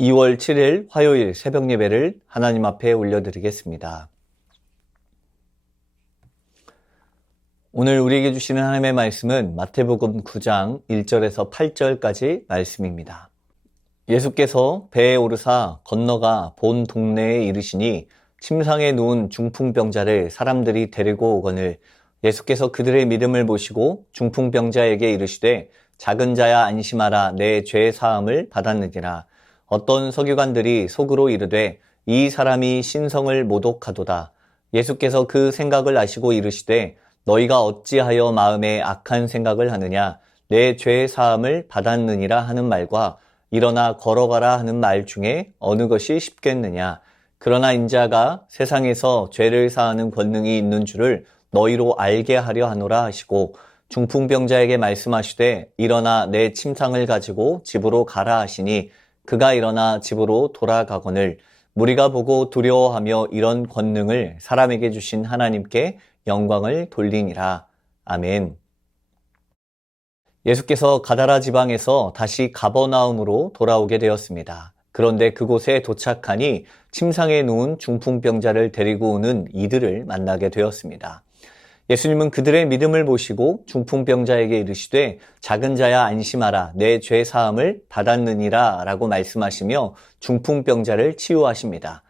2월 7일 화요일 새벽 예배를 하나님 앞에 올려드리겠습니다. 오늘 우리에게 주시는 하나님의 말씀은 마태복음 9장 1절에서 8절까지 말씀입니다. 예수께서 배에 오르사 건너가 본 동네에 이르시니 침상에 누운 중풍병자를 사람들이 데리고 오거늘 예수께서 그들의 믿음을 보시고 중풍병자에게 이르시되 작은 자야 안심하라 내 죄 사함을 받았느니라. 어떤 서기관들이 속으로 이르되 이 사람이 신성을 모독하도다. 예수께서 그 생각을 아시고 이르시되 너희가 어찌하여 마음에 악한 생각을 하느냐. 내 죄 사함을 받았느니라 하는 말과 일어나 걸어가라 하는 말 중에 어느 것이 쉽겠느냐. 그러나 인자가 세상에서 죄를 사하는 권능이 있는 줄을 너희로 알게 하려 하노라 하시고 중풍병자에게 말씀하시되 일어나 내 침상을 가지고 집으로 가라 하시니 그가 일어나 집으로 돌아가거늘 무리가 보고 두려워하며 이런 권능을 사람에게 주신 하나님께 영광을 돌리니라. 아멘. 예수께서 가다라 지방에서 다시 가버나움으로 돌아오게 되었습니다. 그런데 그곳에 도착하니 침상에 누운 중풍병자를 데리고 오는 이들을 만나게 되었습니다. 예수님은 그들의 믿음을 보시고 중풍병자에게 이르시되 작은 자야 안심하라 내 죄 사함을 받았느니라 라고 말씀하시며 중풍병자를 치유하십니다.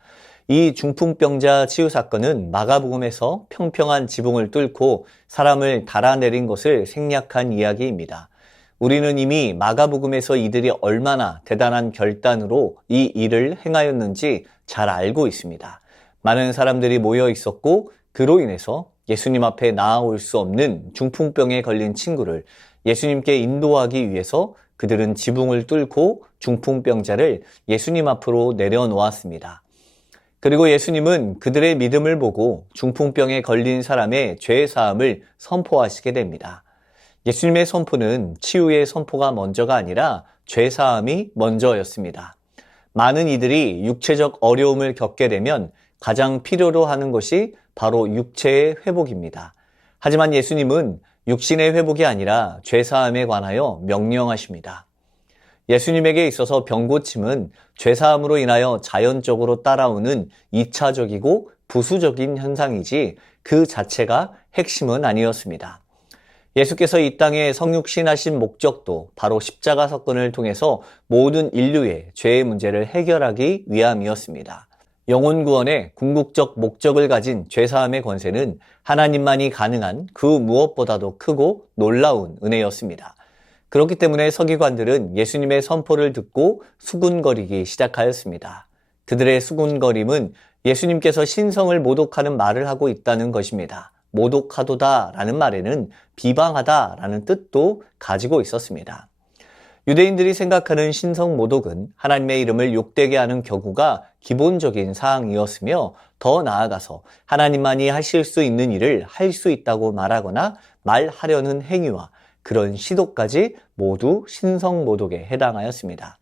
이 중풍병자 치유 사건은 마가복음에서 평평한 지붕을 뚫고 사람을 달아내린 것을 생략한 이야기입니다. 우리는 이미 마가복음에서 이들이 얼마나 대단한 결단으로 이 일을 행하였는지 잘 알고 있습니다. 많은 사람들이 모여 있었고 그로 인해서 예수님 앞에 나아올 수 없는 중풍병에 걸린 친구를 예수님께 인도하기 위해서 그들은 지붕을 뚫고 중풍병자를 예수님 앞으로 내려놓았습니다. 그리고 예수님은 그들의 믿음을 보고 중풍병에 걸린 사람의 죄 사함을 선포하시게 됩니다. 예수님의 선포는 치유의 선포가 먼저가 아니라 죄 사함이 먼저였습니다. 많은 이들이 육체적 어려움을 겪게 되면 가장 필요로 하는 것이 바로 육체의 회복입니다. 하지만 예수님은 육신의 회복이 아니라 죄사함에 관하여 명령하십니다. 예수님에게 있어서 병고침은 죄사함으로 인하여 자연적으로 따라오는 2차적이고 부수적인 현상이지 그 자체가 핵심은 아니었습니다. 예수께서 이 땅에 성육신하신 목적도 바로 십자가 사건을 통해서 모든 인류의 죄의 문제를 해결하기 위함이었습니다. 영혼 구원의 궁극적 목적을 가진 죄사함의 권세는 하나님만이 가능한 그 무엇보다도 크고 놀라운 은혜였습니다. 그렇기 때문에 서기관들은 예수님의 선포를 듣고 수군거리기 시작하였습니다. 그들의 수군거림은 예수님께서 신성을 모독하는 말을 하고 있다는 것입니다. 모독하도다 라는 말에는 비방하다 라는 뜻도 가지고 있었습니다. 유대인들이 생각하는 신성 모독은 하나님의 이름을 욕되게 하는 경우가 기본적인 사항이었으며 더 나아가서 하나님만이 하실 수 있는 일을 할 수 있다고 말하거나 말하려는 행위와 그런 시도까지 모두 신성 모독에 해당하였습니다.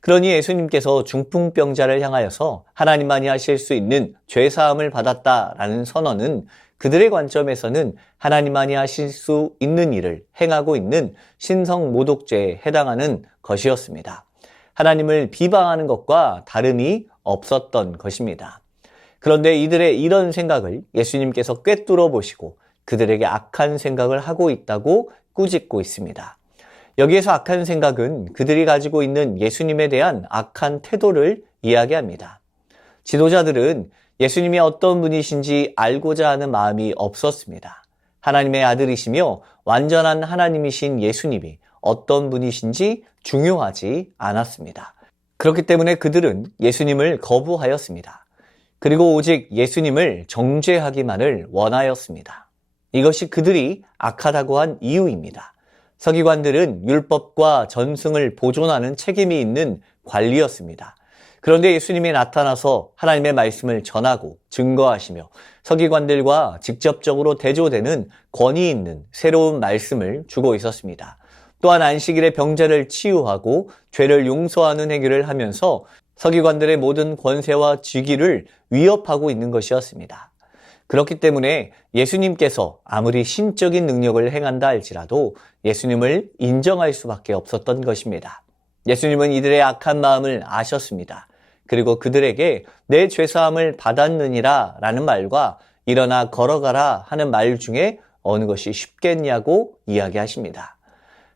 그러니 예수님께서 중풍병자를 향하여서 하나님만이 하실 수 있는 죄사함을 받았다라는 선언은 그들의 관점에서는 하나님만이 하실 수 있는 일을 행하고 있는 신성 모독죄에 해당하는 것이었습니다. 하나님을 비방하는 것과 다름이 없었던 것입니다. 그런데 이들의 이런 생각을 예수님께서 꿰뚫어 보시고 그들에게 악한 생각을 하고 있다고 꾸짖고 있습니다. 여기에서 악한 생각은 그들이 가지고 있는 예수님에 대한 악한 태도를 이야기합니다. 지도자들은 예수님이 어떤 분이신지 알고자 하는 마음이 없었습니다. 하나님의 아들이시며 완전한 하나님이신 예수님이 어떤 분이신지 중요하지 않았습니다. 그렇기 때문에 그들은 예수님을 거부하였습니다. 그리고 오직 예수님을 정죄하기만을 원하였습니다. 이것이 그들이 악하다고 한 이유입니다. 서기관들은 율법과 전승을 보존하는 책임이 있는 관리였습니다. 그런데 예수님이 나타나서 하나님의 말씀을 전하고 증거하시며 서기관들과 직접적으로 대조되는 권위 있는 새로운 말씀을 주고 있었습니다. 또한 안식일에 병자를 치유하고 죄를 용서하는 행위를 하면서 서기관들의 모든 권세와 직위를 위협하고 있는 것이었습니다. 그렇기 때문에 예수님께서 아무리 신적인 능력을 행한다 할지라도 예수님을 인정할 수밖에 없었던 것입니다. 예수님은 이들의 악한 마음을 아셨습니다. 그리고 그들에게 내 죄사함을 받았느니라 라는 말과 일어나 걸어가라 하는 말 중에 어느 것이 쉽겠냐고 이야기하십니다.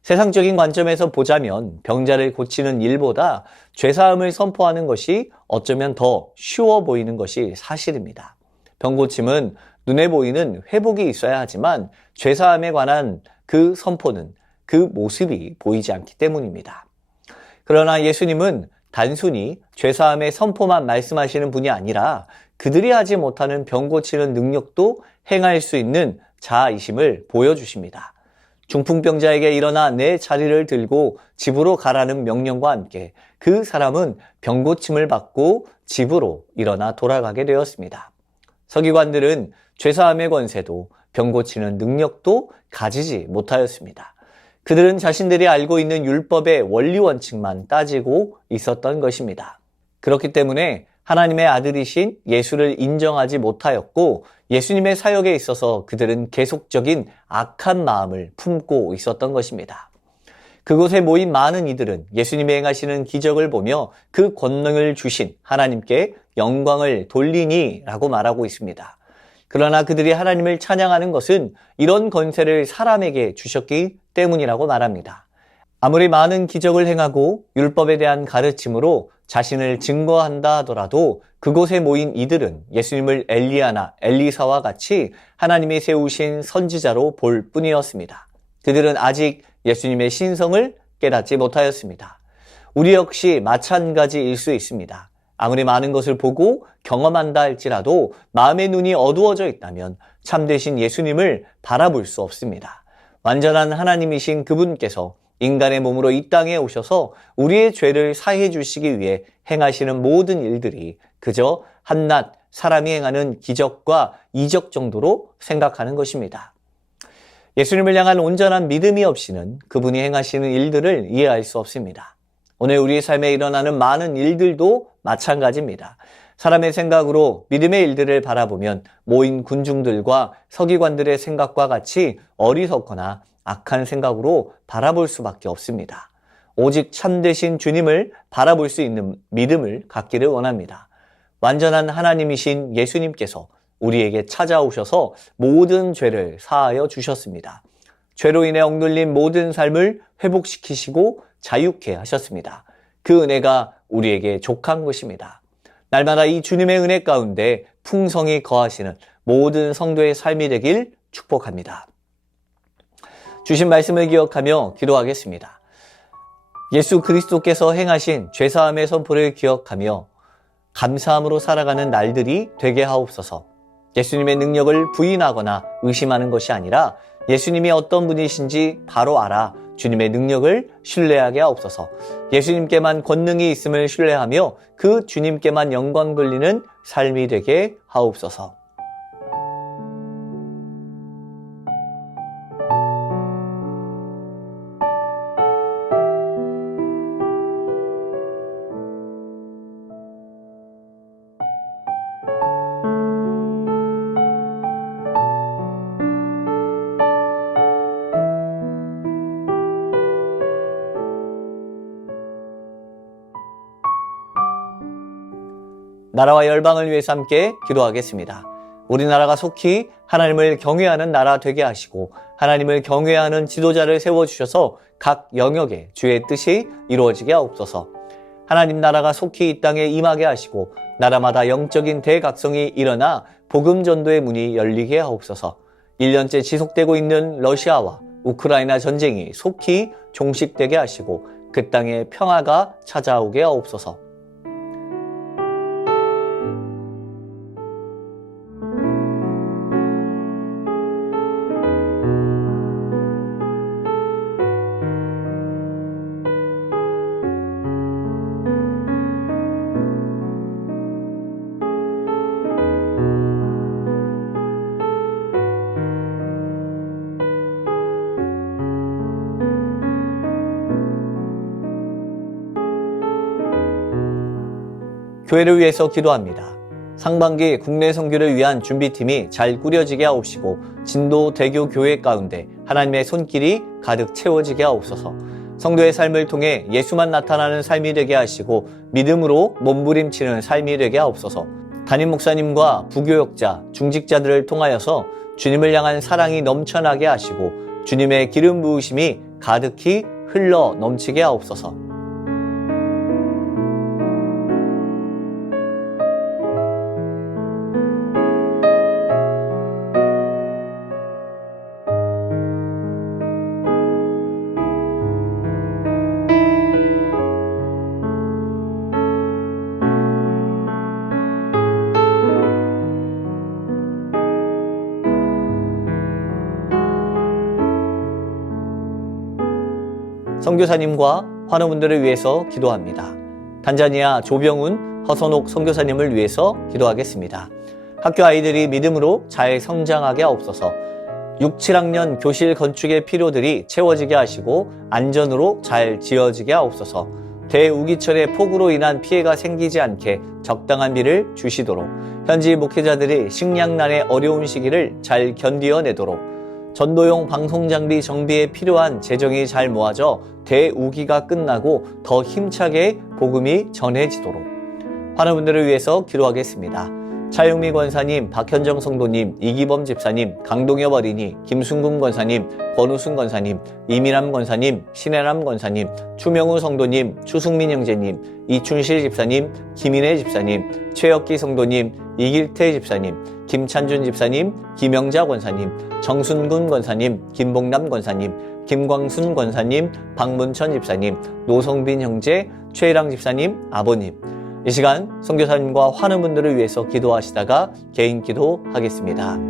세상적인 관점에서 보자면 병자를 고치는 일보다 죄사함을 선포하는 것이 어쩌면 더 쉬워 보이는 것이 사실입니다. 병고침은 눈에 보이는 회복이 있어야 하지만 죄사함에 관한 그 선포는 그 모습이 보이지 않기 때문입니다. 그러나 예수님은 단순히 죄사함의 선포만 말씀하시는 분이 아니라 그들이 하지 못하는 병 고치는 능력도 행할 수 있는 자이심을 보여주십니다. 중풍병자에게 일어나 내 자리를 들고 집으로 가라는 명령과 함께 그 사람은 병 고침을 받고 집으로 일어나 돌아가게 되었습니다. 서기관들은 죄사함의 권세도 병 고치는 능력도 가지지 못하였습니다. 그들은 자신들이 알고 있는 율법의 원리 원칙만 따지고 있었던 것입니다. 그렇기 때문에 하나님의 아들이신 예수를 인정하지 못하였고 예수님의 사역에 있어서 그들은 계속적인 악한 마음을 품고 있었던 것입니다. 그곳에 모인 많은 이들은 예수님이 행하시는 기적을 보며 그 권능을 주신 하나님께 영광을 돌리니 라고 말하고 있습니다. 그러나 그들이 하나님을 찬양하는 것은 이런 권세를 사람에게 주셨기 때문이라고 말합니다. 아무리 많은 기적을 행하고 율법에 대한 가르침으로 자신을 증거한다 하더라도 그곳에 모인 이들은 예수님을 엘리야나 엘리사와 같이 하나님이 세우신 선지자로 볼 뿐이었습니다. 그들은 아직 예수님의 신성을 깨닫지 못하였습니다. 우리 역시 마찬가지일 수 있습니다. 아무리 많은 것을 보고 경험한다 할지라도 마음의 눈이 어두워져 있다면 참되신 예수님을 바라볼 수 없습니다. 완전한 하나님이신 그분께서 인간의 몸으로 이 땅에 오셔서 우리의 죄를 사해 주시기 위해 행하시는 모든 일들이 그저 한낱 사람이 행하는 기적과 이적 정도로 생각하는 것입니다. 예수님을 향한 온전한 믿음이 없이는 그분이 행하시는 일들을 이해할 수 없습니다. 오늘 우리의 삶에 일어나는 많은 일들도 마찬가지입니다. 사람의 생각으로 믿음의 일들을 바라보면 모인 군중들과 서기관들의 생각과 같이 어리석거나 악한 생각으로 바라볼 수밖에 없습니다. 오직 참되신 주님을 바라볼 수 있는 믿음을 갖기를 원합니다. 완전한 하나님이신 예수님께서 우리에게 찾아오셔서 모든 죄를 사하여 주셨습니다. 죄로 인해 억눌린 모든 삶을 회복시키시고 자유케 하셨습니다. 그 은혜가 우리에게 족한 것입니다. 날마다 이 주님의 은혜 가운데 풍성히 거하시는 모든 성도의 삶이 되길 축복합니다. 주신 말씀을 기억하며 기도하겠습니다. 예수 그리스도께서 행하신 죄사함의 선포를 기억하며 감사함으로 살아가는 날들이 되게 하옵소서. 예수님의 능력을 부인하거나 의심하는 것이 아니라 예수님이 어떤 분이신지 바로 알아 주님의 능력을 신뢰하게 하옵소서. 예수님께만 권능이 있음을 신뢰하며 그 주님께만 영광 돌리는 삶이 되게 하옵소서. 나라와 열방을 위해서 함께 기도하겠습니다. 우리나라가 속히 하나님을 경외하는 나라 되게 하시고 하나님을 경외하는 지도자를 세워주셔서 각 영역에 주의 뜻이 이루어지게 하옵소서. 하나님 나라가 속히 이 땅에 임하게 하시고 나라마다 영적인 대각성이 일어나 복음 전도의 문이 열리게 하옵소서. 1년째 지속되고 있는 러시아와 우크라이나 전쟁이 속히 종식되게 하시고 그 땅에 평화가 찾아오게 하옵소서. 교회를 위해서 기도합니다. 상반기 국내 선교를 위한 준비팀이 잘 꾸려지게 하옵시고 진도 대교 교회 가운데 하나님의 손길이 가득 채워지게 하옵소서. 성도의 삶을 통해 예수만 나타나는 삶이 되게 하시고 믿음으로 몸부림치는 삶이 되게 하옵소서. 담임 목사님과 부교역자, 중직자들을 통하여서 주님을 향한 사랑이 넘쳐나게 하시고 주님의 기름 부으심이 가득히 흘러 넘치게 하옵소서. 선교사님과 환우분들을 위해서 기도합니다. 탄자니아 조병훈, 허선옥 선교사님을 위해서 기도하겠습니다. 학교 아이들이 믿음으로 잘 성장하게 하옵소서. 6, 7학년 교실 건축의 필요들이 채워지게 하시고 안전으로 잘 지어지게 하옵소서. 대우기철의 폭우로 인한 피해가 생기지 않게 적당한 비를 주시도록, 현지 목회자들이 식량난의 어려운 시기를 잘 견디어내도록, 전도용 방송장비 정비에 필요한 재정이 잘 모아져 대우기가 끝나고 더 힘차게 복음이 전해지도록 환우분들을 위해서 기도하겠습니다. 차용미 권사님, 박현정 성도님, 이기범 집사님, 강동엽 어린이, 김순금 권사님, 권우순 권사님, 이민남 권사님, 신혜람 권사님, 추명우 성도님, 추승민 형제님, 이춘실 집사님, 김인혜 집사님, 최혁기 성도님, 이길태 집사님, 김찬준 집사님, 김영자 권사님, 정순근 권사님, 김봉남 권사님, 김광순 권사님, 박문천 집사님, 노성빈 형제, 최일랑 집사님, 아버님, 이 시간 선교사님과 환우분들을 위해서 기도하시다가 개인 기도하겠습니다.